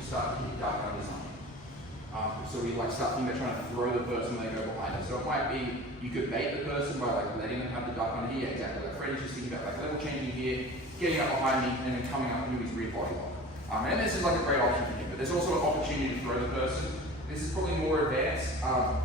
just start to kick duck under something. So we like start thinking about trying to throw the person when they go behind us. So it might be you could bait the person by like letting them have the duck under here. Exactly. Like Freddie's just thinking about like level changing here, getting up behind me, and then coming up into his rear body lock. And this is like a great option for him. But there's also an opportunity to throw the person. This is probably more advanced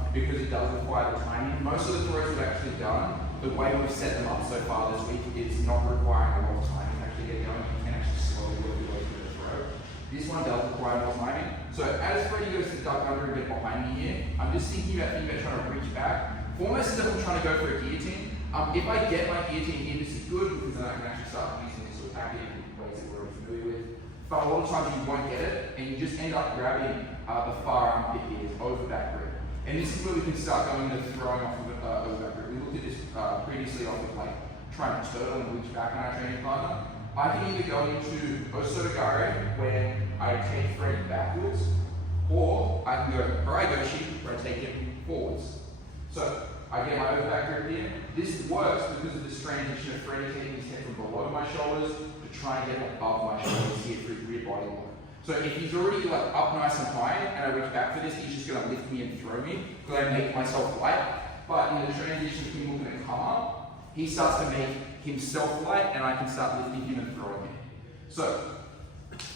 because it does require the timing. Most of the throws we've actually done, the way we've set them up so far this week is not requiring a lot of timing to actually get going. You can actually slowly work your way through the throw. This one does require more timing. So as Freddie goes to duck under and get behind me here, I'm just thinking about trying to reach back. Almost as if I'm trying to go for a guillotine. If I get my guillotine here, this is good because then I can actually start using this to attack it in ways that we're already familiar with. But a lot of times you won't get it, and you just end up grabbing the far armpit here, overback grip. And this is where we can start going to throwing off of overback grip. We looked at this previously off of like trying to turtle and reach back on our training partner. I can either go into o-soto-gari, where I take Freddie backwards, or I can go harai-goshi, where I take him forwards. So I get my overback grip here. This works because of this transition of Freddie taking his head from below my shoulders to try and get above my shoulders here through rear body lock. So if he's already like up nice and high and I reach back for this, he's just going to lift me and throw me because I make myself light. But in the transition of him looking to come up, he starts to make himself light and I can start lifting him and throwing him. So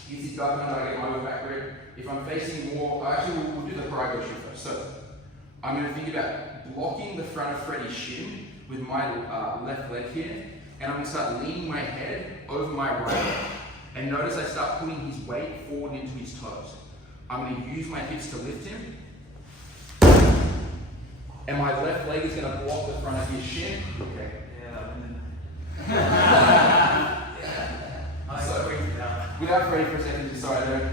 use his duck under, I get my overback grip. If I'm facing more, actually we'll do the harai-goshi first. So I'm going to think about blocking the front of Freddie's shin with my left leg here, and I'm going to start leaning my head over my right leg. And notice I start putting his weight forward into his toes. I'm going to use my hips to lift him, and my left leg is going to block the front of his shin. Okay. So, without Freddie for a second, just so I don't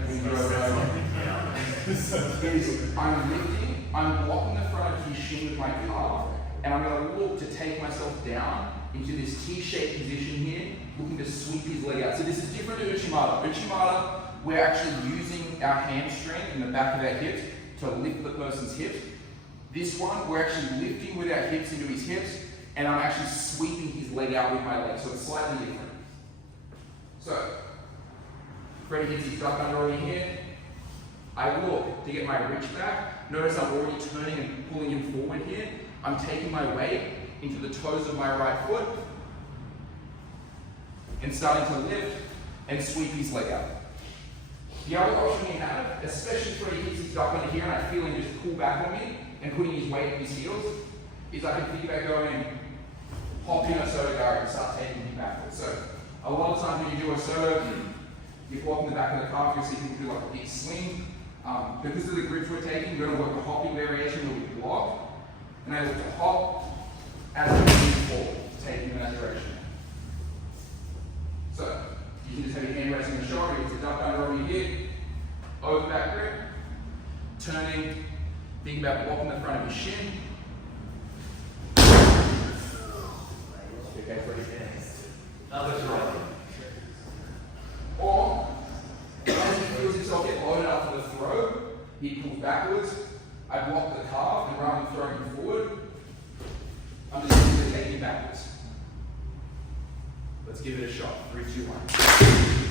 I'm lifting, I'm blocking the front of his shin with my calf, and I'm going to look to take myself down into this T-shaped position here, looking to sweep his leg out. So this is different to Uchimata. Uchimata, we're actually using our hamstring in the back of our hips to lift the person's hips. This one, we're actually lifting with our hips into his hips, and I'm actually sweeping his leg out with my leg, so it's slightly different. So, Freddie hits his duck under over here. I look to get my reach back. Notice I'm already turning and pulling him forward here. I'm taking my weight into the toes of my right foot and starting to lift and sweep his leg out. The other option we have, especially when he hits his duck under here and I feel him just pull back on me and putting his weight in his heels, is I can think about going and hopping o-soto-gari and start taking him backwards. So a lot of times when you do o-soto, you're blocking the back of the calf, you'll see people do like a big swing. Because of the grips we're taking, we're going to work a hopping variation where we block, and I look to hop as we move forward, taking in that direction. So you can just have your hand resting on the shoulder, it's a duck under over here, over back grip, turning, think about blocking the front of your shin. Okay, Freddie. Now that's right. Or, as he feels himself get loaded up for the throw, he pulls backwards, I block the calf, and rather than throwing him forward, I'm just going to take him backwards. Let's give it a shot. 3, 2, 1.